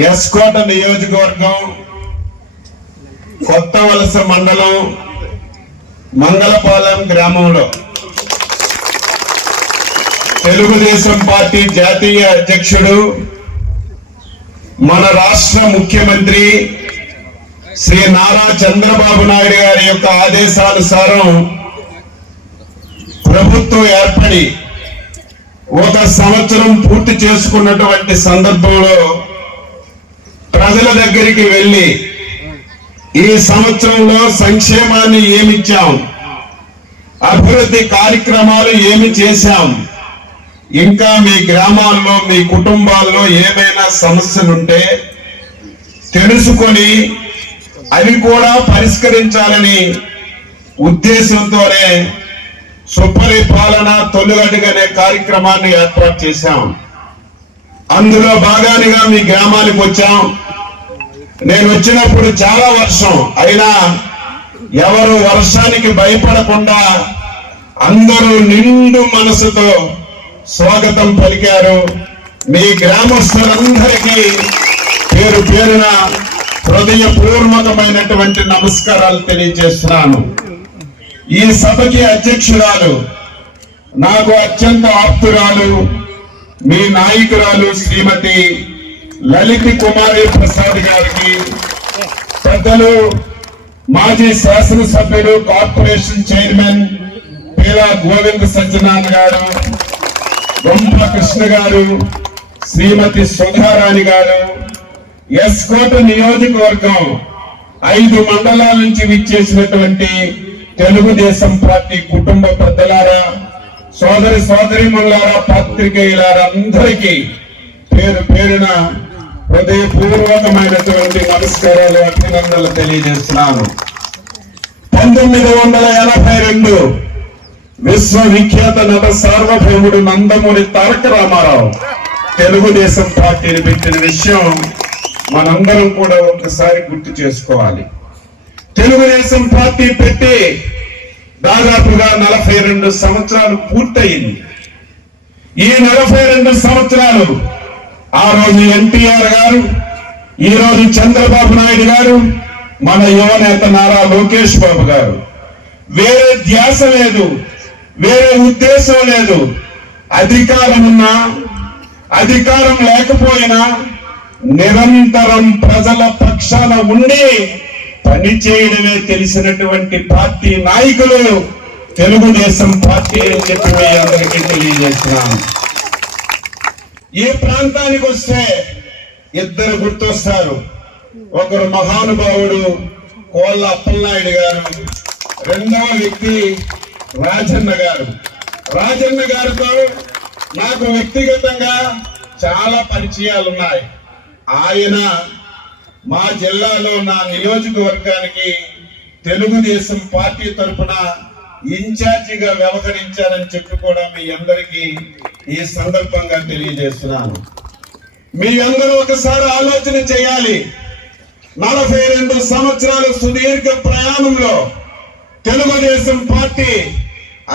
ఎస్కోట నియోజకవర్గం కొత్త వలస మండలం మంగళపాలెం గ్రామంలో తెలుగుదేశం పార్టీ జాతీయ అధ్యక్షుడు మన రాష్ట్ర ముఖ్యమంత్రి శ్రీ నారా చంద్రబాబు నాయుడు గారి యొక్క ఆదేశానుసారం ప్రభుత్వం ఏర్పడి 1 సంవత్సరం పూర్తి చేసుకున్నటువంటి సందర్భంలో ప్రజల దగ్గరికి వెళ్ళి ఈ సంవత్సరంలో సంక్షేమాన్ని ఏమిచ్చాం, అభివృద్ధి కార్యక్రమాలు ఏమి చేశాం, ఇంకా మీ గ్రామాల్లో మీ కుటుంబాల్లో ఏమైనా సమస్యలుంటే తెలుసుకొని అవి కూడా పరిష్కరించాలని ఉద్దేశంతోనే సుపరిపాలన తొలిగడుగనే కార్యక్రమాన్ని ఏర్పాటు చేశాం. అందులో భాగానిగా మీ గ్రామానికి వచ్చాం. నేను వచ్చినప్పుడు చాలా వర్షం అయినా ఎవరు వర్షానికి భయపడకుండా అందరూ నిండు మనసుతో స్వాగతం పలికారు. మీ గ్రామస్తులందరికీ పేరు పేరున హృదయపూర్వకమైనటువంటి నమస్కారాలు తెలియజేస్తున్నాను. ఈ సభకి అధ్యక్షురాలు, నాకు అత్యంత ఆప్తురాలు, మీ నాయకురాలు శ్రీమతి లలిత్ కుమారి ప్రసాద్ గారికి, పెద్దలు మాజీ శాసనసభ్యులు కార్పొరేషన్ చైర్మన్ పీలా గోవింద్ సజ్జనాథ్ గారు, గొంప కృష్ణ గారు, శ్రీమతి సుధారాణి గారు, ఎస్కోట నియోజకవర్గం 5 మండలాల నుంచి విచ్చేసినటువంటి తెలుగుదేశం పార్టీ కుటుంబ పెద్దలారా, సోదరి సోదరీమణులారా, పాత్రికేయులారా, అందరికీ పేరు పేరున హృదయపూర్వకమైనటువంటి నమస్కారాలు, అభినందనలు తెలియజేస్తున్నాను. 1982 విశ్వవిఖ్యాత నట సార్వభౌముడు నందమూరి తారక రామారావు తెలుగుదేశం పార్టీని పెట్టిన విషయం మనందరం కూడా ఒకసారి గుర్తు చేసుకోవాలి. తెలుగుదేశం పార్టీ పెట్టి దాదాపుగా 42 సంవత్సరాలు పూర్తయింది. ఈ 42 సంవత్సరాలు ఆ రోజు ఎన్టీఆర్ గారు, ఈ రోజు చంద్రబాబు నాయుడు గారు, మన యువనేత నారా లోకేష్ బాబు గారు, వేరే ధ్యాస లేదు, వేరే ఉద్దేశం లేదు. అధికారం ఉన్నా అధికారం లేకపోయినా నిరంతరం ప్రజల పక్షాన ఉండి పని చేయడమే తెలిసినటువంటి పార్టీ నాయకులు తెలుగుదేశం పార్టీ అని చెప్పి మీ అందరికీ తెలియజేస్తున్నాను. ఈ ప్రాంతానికి వస్తే 2 గుర్తొస్తారు. ఒకరు మహానుభావుడు కోళ్ళ అప్పలనాయుడు గారు, 2వ వ్యక్తి రాజన్న గారు. రాజన్న గారితో నాకు వ్యక్తిగతంగా చాలా పరిచయాలున్నాయి. ఆయన మా జిల్లాలో నా నియోజకవర్గానికి తెలుగుదేశం పార్టీ తరఫున ఇన్ఛార్జిగా వ్యవహరించారని చెప్పి కూడా మీ అందరికీ ఈ సందర్భంగా తెలియజేస్తున్నాను. మీ అందరూ ఒకసారి ఆలోచన చేయాలి. 42 సంవత్సరాల సుదీర్ఘ ప్రయాణంలో తెలుగుదేశం పార్టీ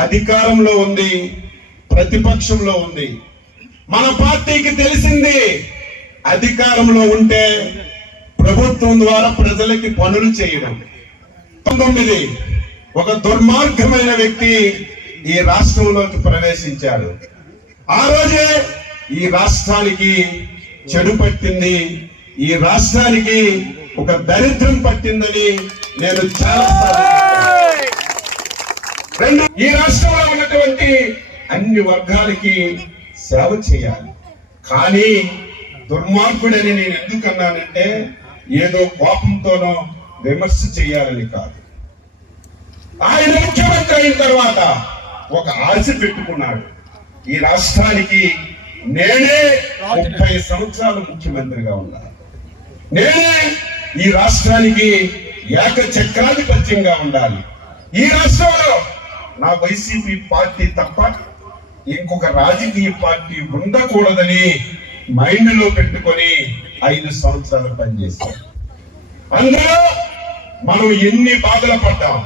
అధికారంలో ఉంది, ప్రతిపక్షంలో ఉంది. మన పార్టీకి తెలిసింది అధికారంలో ఉంటే ప్రభుత్వం ద్వారా ప్రజలకి పనులు చేయడం. 19 ఒక దుర్మార్గమైన వ్యక్తి ఈ రాష్ట్రంలోకి ప్రవేశించాడు. ఆ రోజే ఈ రాష్ట్రానికి చెడు పట్టింది, ఈ రాష్ట్రానికి ఒక దరిద్రం పట్టిందని నేను చాలా ఈ రాష్ట్రంలో ఉన్నటువంటి అన్ని వర్గాలకి సేవ చేయాలి. కానీ దుర్మార్గుడని నేను ఎందుకన్నానంటే ఏదో కోపంతోనో విమర్శ చేయాలని కాదు. ఆయన ముఖ్యమంత్రి అయిన తర్వాత ఒక ఆశ పెట్టుకున్నాడు, ఈ రాష్ట్రానికి నేనే 30 సంవత్సరాలు ముఖ్యమంత్రిగా ఉన్నాను, నేనే ఈ రాష్ట్రానికి ఏకచక్రాధిపత్యంగా ఉండాలి, ఈ రాష్ట్రంలో నా వైసీపీ పార్టీ తప్ప ఇంకొక రాజకీయ పార్టీ ఉండకూడదని మైండ్ లో పెట్టుకొని 5 సంవత్సరాలు పనిచేశారు. అందులో మనం ఎన్ని బాధలు పడ్డాం.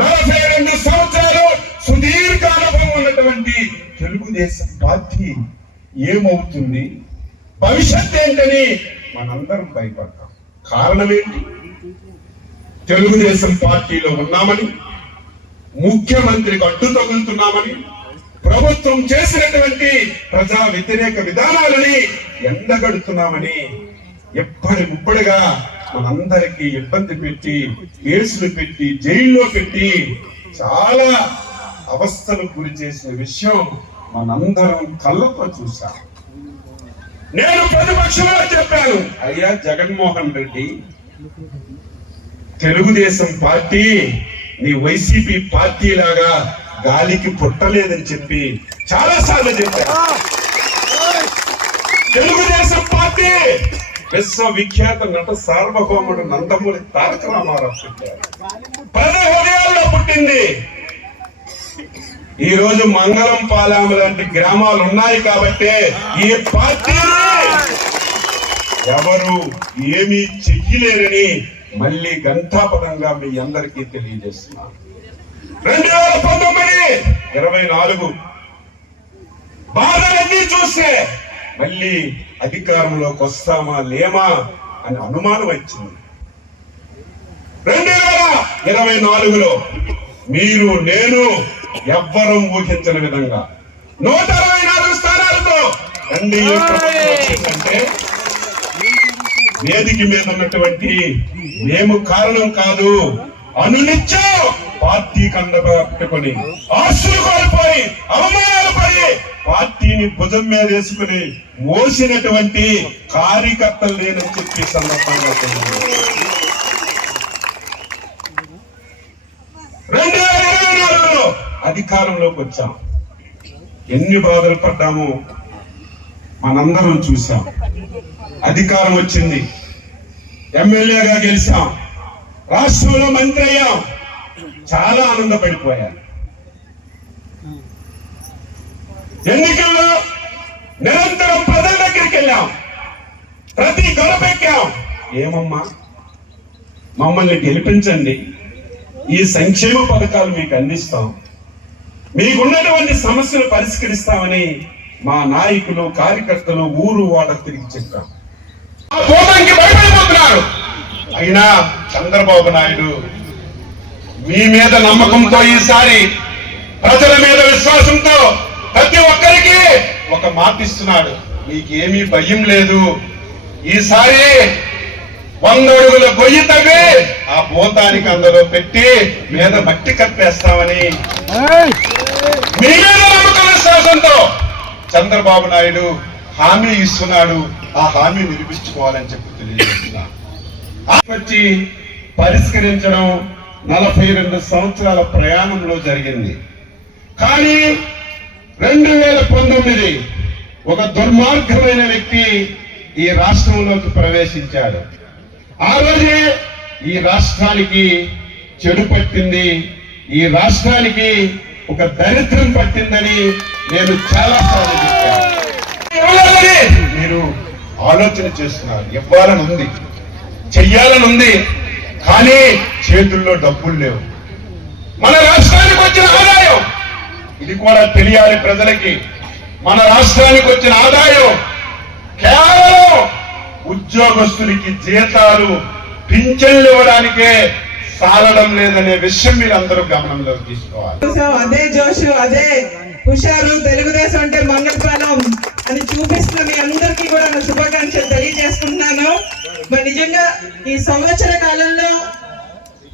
42 సంవత్సరాలు సుదీర్ఘ అనుభవం ఉన్నటువంటి తెలుగుదేశం పార్టీ ఏమవుతుంది, భవిష్యత్ ఏంటని మనందరం భయపడతాం. కారణం ఏంటి? తెలుగుదేశం పార్టీలో ఉన్నామని, ముఖ్యమంత్రికి అడ్డు తగులుతున్నామని, ప్రభుత్వం చేసినటువంటి ప్రజా వ్యతిరేక విధానాలని ఎండగడుతున్నామని ఎప్పటిముప్పటిగా మనందరికీ ఇబ్బంది పెట్టి, కేసులు పెట్టి, జైల్లో పెట్టి చాలా అవస్థలు గురి చేసిన విషయం మనందరం కళ్ళతో చూశాం. నేను ప్రతిపక్షంలో చెప్పాను, అయ్యా జగన్మోహన్ రెడ్డి, తెలుగుదేశం పార్టీ నీ వైసీపీ పార్టీ లాగా గాలికి పుట్టలేదని చెప్పి చాలా సార్లు చెప్పాను. తెలుగుదేశం పార్టీ విశ్వవిఖ్యాత నట సార్వభౌముడు నందమూరి తారక రామారావు పుట్టారు. ప్రజల హృదయాల్లో పుట్టింది. ఈ రోజు మంగళం పాలెం లాంటి గ్రామాలు ఉన్నాయి కాబట్టి ఈ పార్టీని ఎవరు ఏమీ చెయ్యలేరని మళ్ళీ ఘంటాపథంగా మీ అందరికీ తెలియజేస్తున్నాను. 2019-24 బాధలన్నీ చూస్తే మళ్ళీ అధికారంలోకి వస్తామా లేమా అని అనుమానం వచ్చింది. 2024లో మీరు నేను ఎవ్వరం ఊహించని విధంగా 124 స్థానాలతో ఎన్డీఏ ప్రభుత్వం వచ్చిందంటే వేదిక మీద ఉన్నటువంటి మేము కారణం కాదు. అనునిత్యం పార్టీ కండపట్టుకొని ఆస్తులు కోల్పోయి అవమానాలు పడి పార్టీని భుజం మీద వేసుకుని మోసినటువంటి కార్యకర్తలు లేనని చెప్పి సందర్భంగా 2024లో అధికారంలోకి వచ్చాం. ఎన్ని బాధలు పడ్డామో మనందరం చూసాం. అధికారం వచ్చింది, ఎమ్మెల్యేగా గెలిచాం, రాష్ట్రంలో మంత్రి అయ్యాం, చాలా ఆనందపడిపోయాను. ఎన్నికల్లో నిరంతరం ప్రజల దగ్గరికి వెళ్ళాం, ప్రతి గడపెక్కాం. ఏమమ్మా మమ్మల్ని గెలిపించండి, ఈ సంక్షేమ పథకాలు మీకు అందిస్తాం, మీకున్నటువంటి సమస్యలు పరిష్కరిస్తామని మా నాయకులు కార్యకర్తలు ఊరు వాడ తిరిగి చెప్పాం. ఆ కోపానికి భయపడిపోతున్నారు. అయినా చంద్రబాబు నాయుడు మీ మీద నమ్మకంతో, ఈసారి ప్రజల మీద విశ్వాసంతో ప్రతి ఒక్కరికి ఒక మాట ఇస్తున్నాడు, మీకేమీ భయం లేదు, ఈసారి 100 అడుగుల గొయ్యి తవ్వి ఆ భూతానికి అందులో పెట్టి మీద మట్టి కప్పేస్తామని మీ మీద నమ్మకం విశ్వాసంతో చంద్రబాబు నాయుడు హామీ ఇస్తున్నాడు. ఆ హామీ నిరూపించుకోవాలని చెప్పి తెలియజేస్తున్నా. వచ్చి పరిష్కరించడం 42 సంవత్సరాల ప్రయాణంలో జరిగింది. కానీ 2019 ఒక దుర్మార్గమైన వ్యక్తి ఈ రాష్ట్రంలోకి ప్రవేశించాడు. ఆ రోజే ఈ రాష్ట్రానికి చెడు పట్టింది, ఈ రాష్ట్రానికి ఒక దరిద్రం పట్టిందని నేను చాలా సార్లు చెప్పాను. మీరు ఆలోచన చేస్తున్నారు, ఇవ్వాలని ఉంది, చెయ్యాలని ఉంది, కానీ చేతుల్లో డబ్బులు లేవు. మన రాష్ట్రానికి వచ్చిన ఆదాయం ఇది కూడా తెలియాలి ప్రజలకి. మన రాష్ట్రానికి వచ్చిన ఆదాయం కేవలం ఉద్యోగస్తులకి జీతాలు పింఛన్లు ఇవ్వడానికే సాలడం లేదనే విషయం మీరు అందరూ గమనంలోకి తీసుకోవాలి. అదే జోషు, అదే హుషారు, తెలుగుదేశం అంటే మంగళపాలెం అని చూపిస్తున్న మీ అందరికీ కూడా నా శుభాకాంక్షలు తెలియజేసుకుంటున్నాను. మరి నిజంగా ఈ సంవత్సర కాలంలో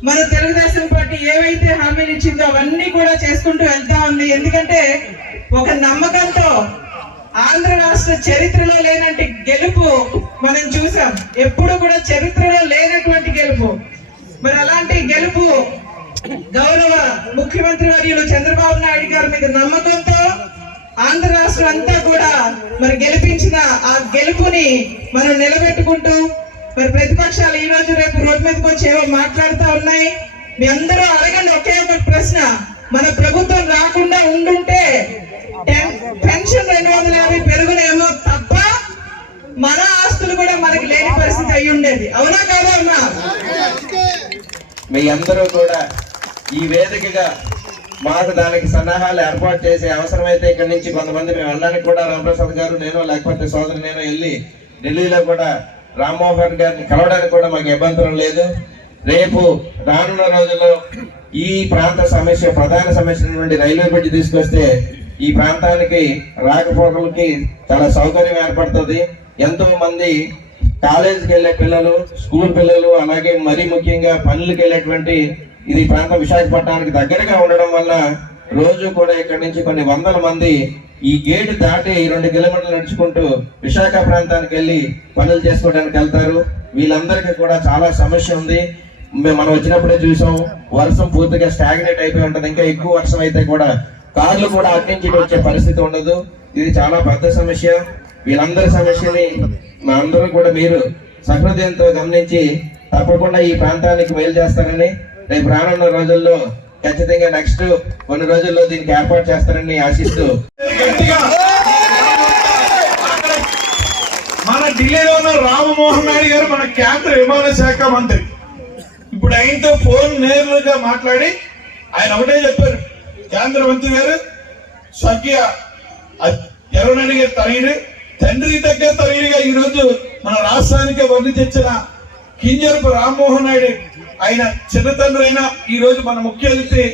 మన తెలుగుదేశం పార్టీ ఏవైతే హామీలు ఇచ్చిందో అవన్నీ కూడా చేసుకుంటూ వెళ్తా ఉంది. ఎందుకంటే ఒక నమ్మకంతో ఆంధ్ర రాష్ట్ర చరిత్రలో లేనటువంటి గెలుపు మనం చూసాం. ఎప్పుడు కూడా చరిత్రలో లేనటువంటి గెలుపు. మరి అలాంటి గెలుపు గౌరవ ముఖ్యమంత్రి వర్యులు చంద్రబాబు నాయుడు గారి మీద నమ్మకంతో ఆంధ్ర రాష్ట్రం అంతా కూడా మరి గెలిపించిన ఆ గెలుపుని మనం నిలబెట్టుకుంటూ మరి ప్రతిపక్షాలు ఈ రోజు రేపు రోడ్డు మీదకి వచ్చి ఏవో మాట్లాడుతూ ఉన్నాయి. మీ అందరూ అడగండి ఒకే ఒక ప్రశ్న, మన ప్రభుత్వం రాకుండా ఉండుంటే పెన్షన్ 250 పెరుగునేమో తప్ప మన ఆస్తులు కూడా మనకి లేని పరిస్థితి అయి ఉండేది. అవునా కాదా అమ్మా? మీ అందరూ కూడా ఈ వేదికగా మాకు దానికి సన్నాహాలు ఏర్పాటు చేసి అవసరమైతే ఇక్కడి నుంచి కొంతమంది మేము వెళ్ళడానికి కూడా రామప్రసాద్ గారు నేను లేకపోతే సోదరు నేను వెళ్ళి ఢిల్లీలో కూడా రామ్మోహన్ గారిని కలవడానికి కూడా మాకు అభ్యంతరం లేదు. రేపు రానున్న రోజుల్లో ఈ ప్రాంత సమస్య, ప్రధాన సమస్య నుండి రైల్వే బ్రిడ్జ్ తీసుకొస్తే ఈ ప్రాంతానికి రాకపోకలకి చాలా సౌకర్యం ఏర్పడుతుంది. ఎంతో మంది కాలేజీకి వెళ్ళే పిల్లలు, స్కూల్ పిల్లలు, అలాగే మరీ ముఖ్యంగా పనులకు వెళ్ళేటువంటి ఇది ప్రాంతం విశాఖపట్నానికి దగ్గరగా ఉండడం వల్ల రోజు కూడా ఇక్కడ నుంచి కొన్ని వందల మంది ఈ గేట్ దాటి 2 కిలోమీటర్లు నడుచుకుంటూ విశాఖ ప్రాంతానికి వెళ్ళి పనులు చేసుకోవడానికి వెళ్తారు. వీళ్ళందరికీ కూడా చాలా సమస్య ఉంది. మనం వచ్చినప్పుడే చూసాం, వర్షం పూర్తిగా స్టాగ్నేట్ అయిపోయి ఉంటుంది. ఇంకా ఎక్కువ వర్షం అయితే కూడా కార్లు కూడా అటు నుంచి వచ్చే పరిస్థితి ఉండదు. ఇది చాలా పెద్ద సమస్య. వీళ్ళందరి సమస్యని మా అందరూ కూడా మీరు సహృదయంతో గమనించి తప్పకుండా ఈ ప్రాంతానికి మేలు చేస్తారని, రేపు రానున్న రోజుల్లో ఖచ్చితంగా నెక్స్ట్ కొన్ని రోజుల్లో దీనికి ఏర్పాటు చేస్తారని ఆశిస్తూ గట్టిగా మన ఢిల్లీలో ఉన్న రామ్మోహన్ నాయుడు గారు మన కేంద్ర విమాన శాఖ మంత్రి. ఇప్పుడు ఆయనతో ఫోన్ నేరుగా మాట్లాడి ఆయన ఒకటే చెప్పారు, కేంద్ర మంత్రి గారు స్వర్గీయ ఎర్రనాయుడు గారి తనయుడు, తండ్రి దగ్గర తనయుడిగా ఈ రోజు మన రాష్ట్రానికి వడ్డీ తెచ్చిన కింజరపు రామ్మోహన్ నాయుడు ఆయన చిన్న తండ్రి అయినా ఈ రోజు మన ముఖ్య అతిథి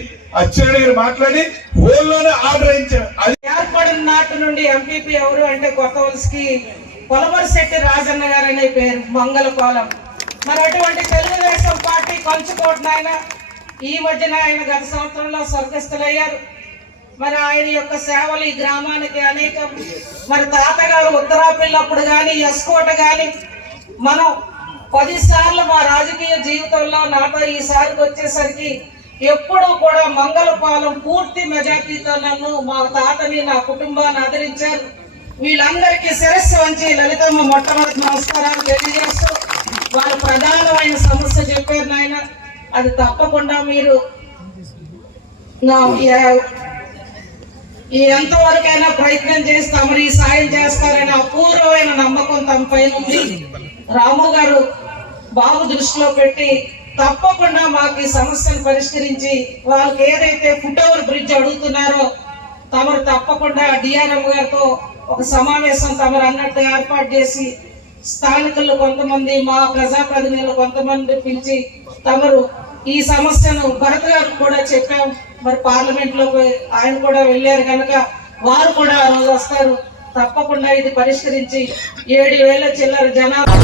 అచ్చెన్నాయుడు గారు మాట్లాడి ఫోన్లోనే ఆర్డర్ ఇచ్చారు. ఏర్పడిన నాటి నుండి ఎంపీపీ ఎవరు అంటే కొత్తవలసకి పొలమరిశెట్టి రాజన్న గారు అనే పేరు, మంగళపాలెం. మరి అటువంటి తెలుగుదేశం పార్టీ కంచుకోట ఆయన ఈ మధ్యన ఆయన గత సంవత్సరంలో స్వర్గస్థులయ్యారు. మరి ఆయన యొక్క సేవలు ఈ గ్రామానికి అనేకం. మరి తాతగారు ఉత్తరాపిల్లప్పుడు కానీ ఎస్కోట కానీ మనం 10 సార్లు మా రాజకీయ జీవితంలో నాతో ఈసారికి వచ్చేసరికి ఎప్పుడూ కూడా మంగళపాలెం పూర్తి మెజార్టీతో నన్ను, మా తాతని, నా కుటుంబాన్ని ఆదరించారు. వీళ్ళందరికీ శిరస్సు వంచి లలితమ్మ మొట్టమొదటి నమస్కారాలు తెలియజేస్తూ వాళ్ళ ప్రధానమైన సమస్య చెప్పారు నాయన. అది తప్పకుండా మీరు ఎంతవరకైనా ప్రయత్నం చేసి తమరు ఈ సాయం చేస్తారని అపూర్వమైన నమ్మకం తమ పైన ఉంది. రాము గారు బాబు దృష్టిలో పెట్టి తప్పకుండా మాకు ఈ సమస్యను పరిష్కరించి వాళ్ళకి ఏదైతే ఫుట్ ఓవర్ బ్రిడ్జ్ అడుగుతున్నారో తమరు తప్పకుండా డిఆర్ఎం గారితో ఒక సమావేశం తమరు అన్నట్టు ఏర్పాటు చేసి స్థానికులు కొంతమంది, మా ప్రజాప్రతినిధులు కొంతమంది పిలిచి తమరు ఈ సమస్యను భరత్ గారికి కూడా చెప్పాం. మరి పార్లమెంట్ లో ఆయన కూడా వెళ్ళారు కనుక వారు కూడా ఆ రోజు వస్తారు. తప్పకుండా ఇది పరిష్కరించి 7,000 చిల్లర జనాభా